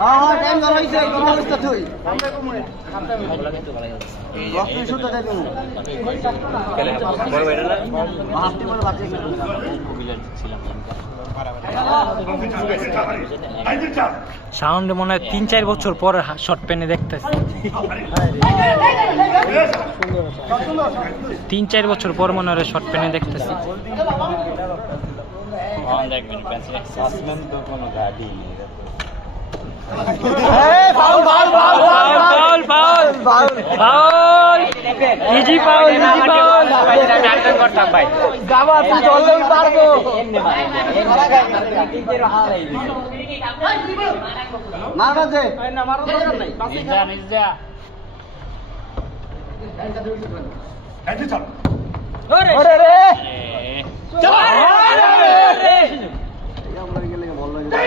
হ্যাঁ টাইম ধরাইছে কোন অবস্থা তুই রক্ত শুদ্ধ দেয় তুমি বড় ভাইরা না হাফটি বলে বাঁচে সাউন্ড মনে হয় ৩-৪ বছর পর শর্ট পেনে দেখতেছি ৩-৪ বছর পর মনে হয় শর্ট পেনে দেখতেছি foul foul foul foul foul foul easy foul easy foul আরেকজন করতাম ভাই গাবা তুই চললেই পারবো মার বাজে না মারার দরকার নাই নিজা ওরে রে চল